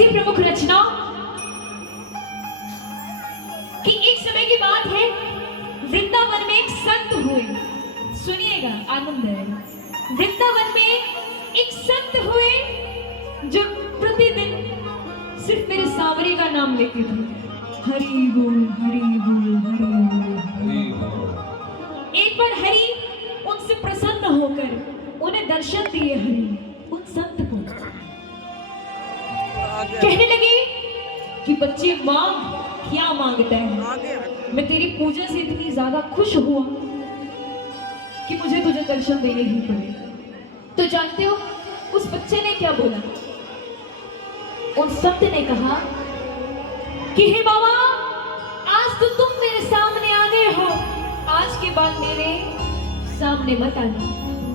ऐसी प्रमुख रचना कि एक समय की बात है, वृंदावन में एक संत हुए। सुनिएगा, आनंद आएगा। वृंदावन में एक संत हुए जो प्रतिदिन सिर्फ मेरे सांवरे का नाम लेते थे, हरि बोल हरि बोल हरि बोल हरि बोल। एक बार हरि उनसे प्रसन्न होकर उन्हें दर्शन दिए। हरि उन संत को कहने लगे कि बच्चे मांग, क्या मांगता है? मैं तेरी पूजा से इतनी ज्यादा खुश हुआ कि मुझे तुझे दर्शन देने ही पड़े। तो जानते हो उस बच्चे ने क्या बोला? उन संत ने कहा कि हे बाबा, आज तो तुम मेरे सामने आ गए हो, आज के बाद मेरे सामने मत आना।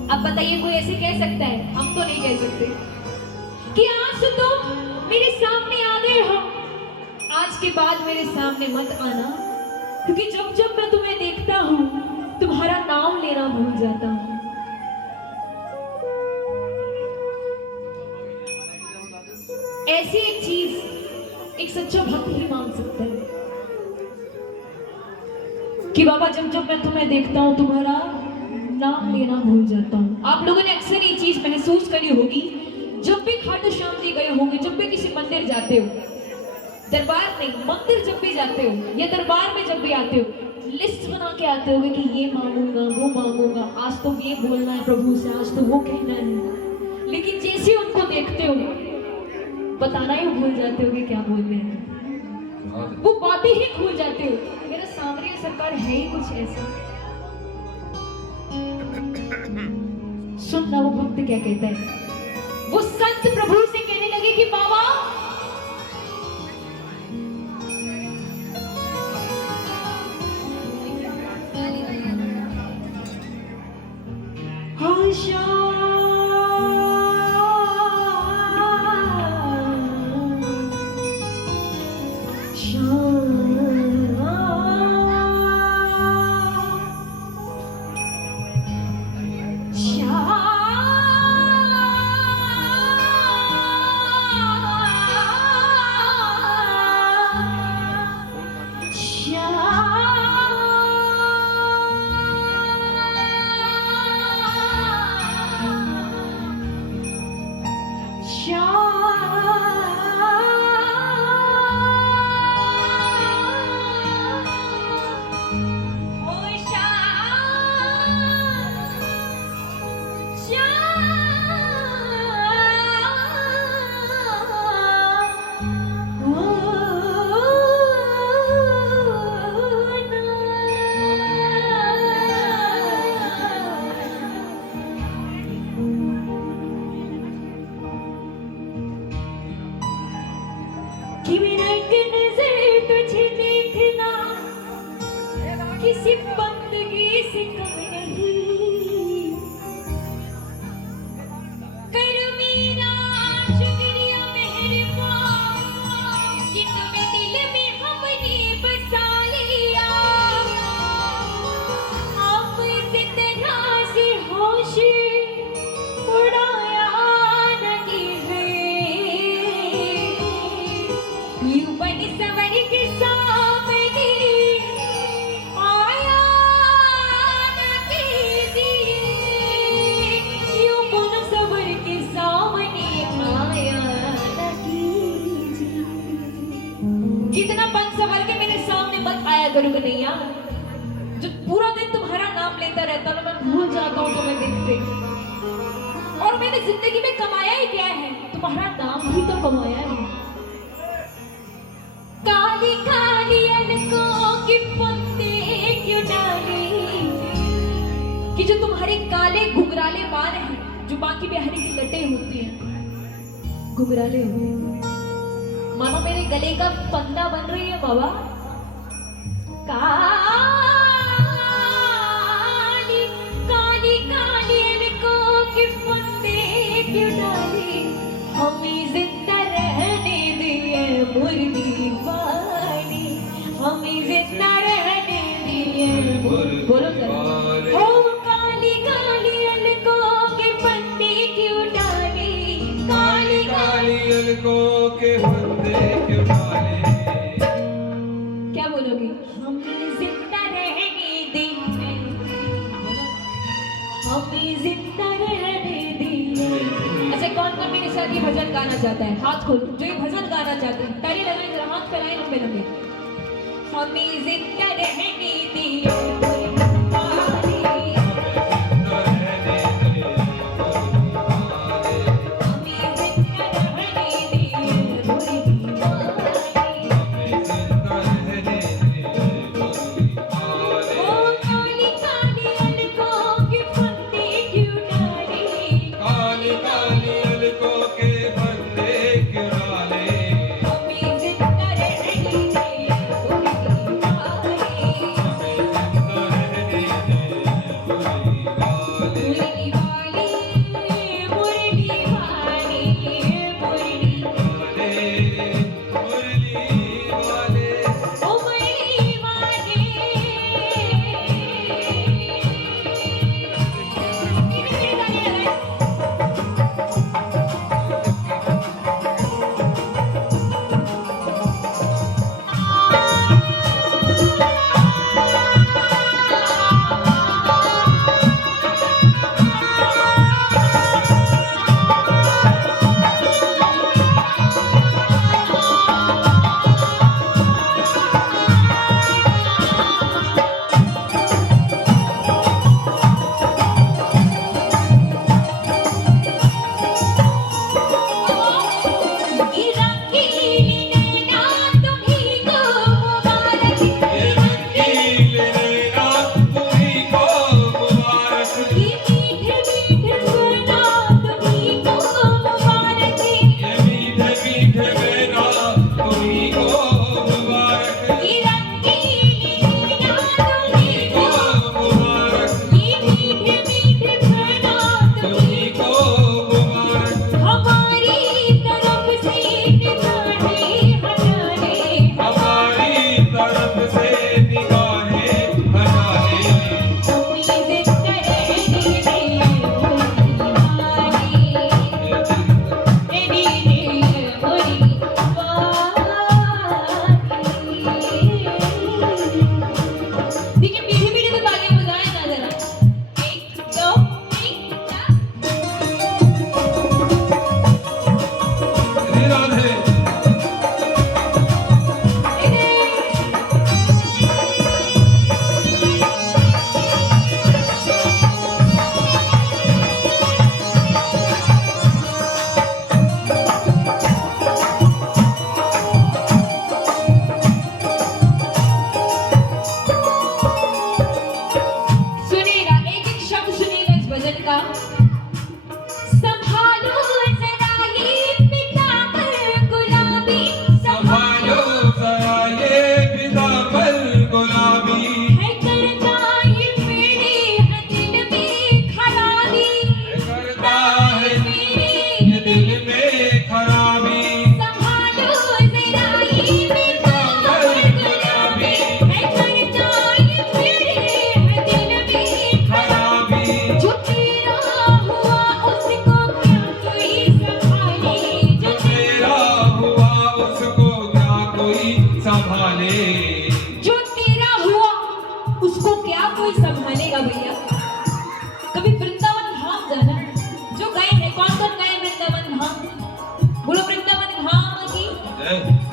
अब बताइए, कोई ऐसे कह सकता है? हम तो नहीं कह सकते कि आज तो तुम मेरे सामने आ गए हो, आज के बाद मेरे सामने मत आना, क्योंकि जब जब मैं तुम्हें देखता हूं तुम्हारा नाम लेना भूल जाता हूं। ऐसी एक चीज एक सच्चा भक्त ही मांग सकता है कि बाबा जब जब मैं तुम्हें देखता हूं तुम्हारा नाम लेना भूल जाता हूं। आप लोगों ने अक्सर ये चीज महसूस करी होगी, जब भी खाटू श्याम जी गए होंगे, जब भी किसी मंदिर जाते हो, दरबार नहीं, मंदिर जब भी जाते हो या दरबार में जब भी आते हो, लिस्ट बना के आते होगे कि ये मांगूंगा, वो मांगूंगा, आज तो ये बोलना है प्रभु से, आज तो वो कहना है। लेकिन जैसे उनको देखते हो बताना ही भूल जाते होगे क्या बोलते हैं, वो बातें ही भूल जाते हो। मेरा सामने सरकार है ही कुछ ऐसा। सुनना वो भक्त क्या कहता है। वो संत प्रभु से कहने लगे कि बाबा, कि मेरा एक नजर तुझे देखना किसी बंदगी से कम नहीं, कर मेरा शुक्रिया मेहरबान कि तुम्हें दिल में हमने बसा लिया। आप इस तरह से होश उड़ाया नहीं है, यूं बनी सवर के सामने आया न कीजिए, यूं बनी सवर के सामने आया न कीजिए। कितना पन सवर के मेरे सामने मत आया करो कन्हैया, जो पूरा दिन तुम्हारा नाम लेता रहता ना, मैं भूल जाता हूँ तुम्हें देखते। और मैंने जिंदगी में कमाया ही क्या है? तुम्हारा नाम ही तो कमाया है। काली काली अलकों की पत्ते क्यों डाली, कि जो तुम्हारे काले घुघराले बाल हैं, जो बाकी बिहारी की लटें होती हैं, घुघराले होते हैं, मानो मेरे गले का फंदा बन रही है बाबा। काली काली काली अलकों की पत्ते क्यों डाली, हमें जिंदा रहने दिए मुर्दी वाली, हमें जिंदा रहने दिए। बोलो जरा। ओ काली काली अलकों के पत्ते क्यों डाली, काली काली अलकों के फंदे क्यों डाले। क्या बोलोगे? हमें जिंदा रहने दे, हमें जिंदा रहने दे। अच्छा, कौन कौन मेरे साथ ये भजन गाना चाहता है? हाथ खोलो जो ये भजन गाना चाहते हैं, ताली लगाएं जरा, हाथ फैलाएं लंबे लंबे। हमें जिंदा रहने दे,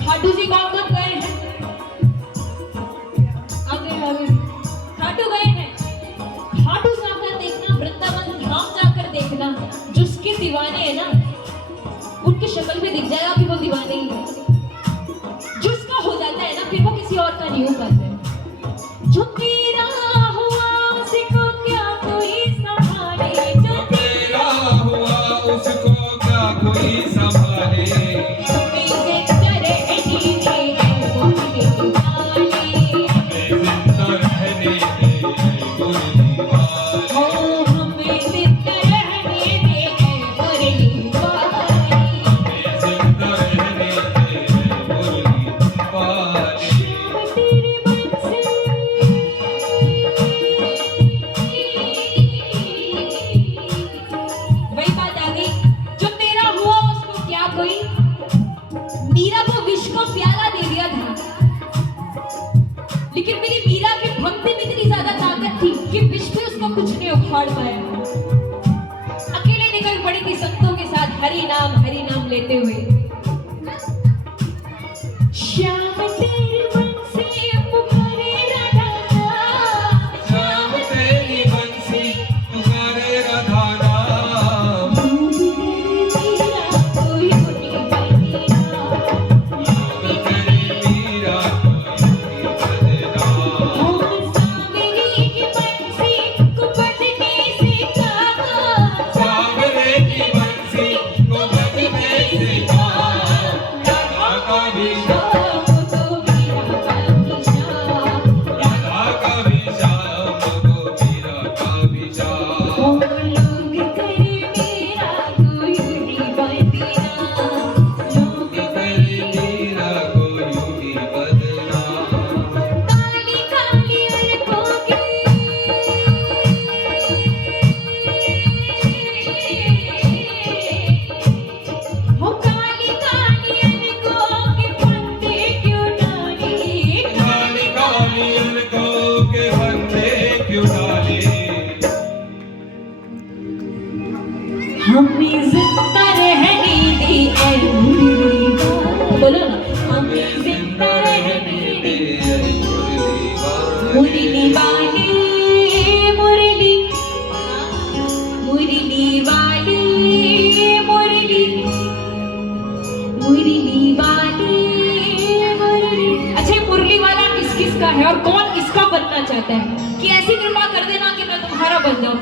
खाटू जी कौन कौन गए हैं? आगे आगे खाटू गए हैं। खाटू जाकर देखना, वृंदावन धाम जाकर देखना, जिसके दीवाने हैं ना उनकी शक्ल में दिख जाएगा कि वो दीवाने ही है। जिसका हो जाता है ना फिर वो किसी और का नहीं हो पाता है। जो तेरा हुआ उसको क्या कोई संभाले, जो तेरा हुआ उसको क्या कोई संभाले। हमें जिंदा रहने दे, मीरा को विष को प्याला दे दिया था, लेकिन मेरी मीरा की भक्ति में इतनी ज्यादा ताकत थी कि विष भी उसको कुछ नहीं उखाड़ पाया। अकेले निकल पड़ी थी संतों के साथ हरि नाम लेते हुए। श्याम तेरे बंसी पुकारे राधा, श्याम तेरी बंसी पुकारे राधा नाम। मीरा कोई होनी बदना, तेरी मीरा कोई बदना। सावरी की बंसी को बजने से कहा, सावरे की बंसी को बजने से कहा, राधा का भी श्याम, राधा का भी श्याम को मीरा का भी श्याम। लोग तेरी मीरा को यूं ही बदना। काली काली उनको के फंदे क्यों डाले। हमें जिंदा रहने दे ऐ मुरली, बोलो ना, हमें जिंदा रहने दे मुरली वाली, मुरली मुरली वाली, मुरली मुरली वाली, मुरली। अच्छा, ये मुरली वाला किस किस का है और कौन इसका बनना चाहता है कि ऐसी कृपा कर देना कि मैं तुम्हारा बन जाऊं।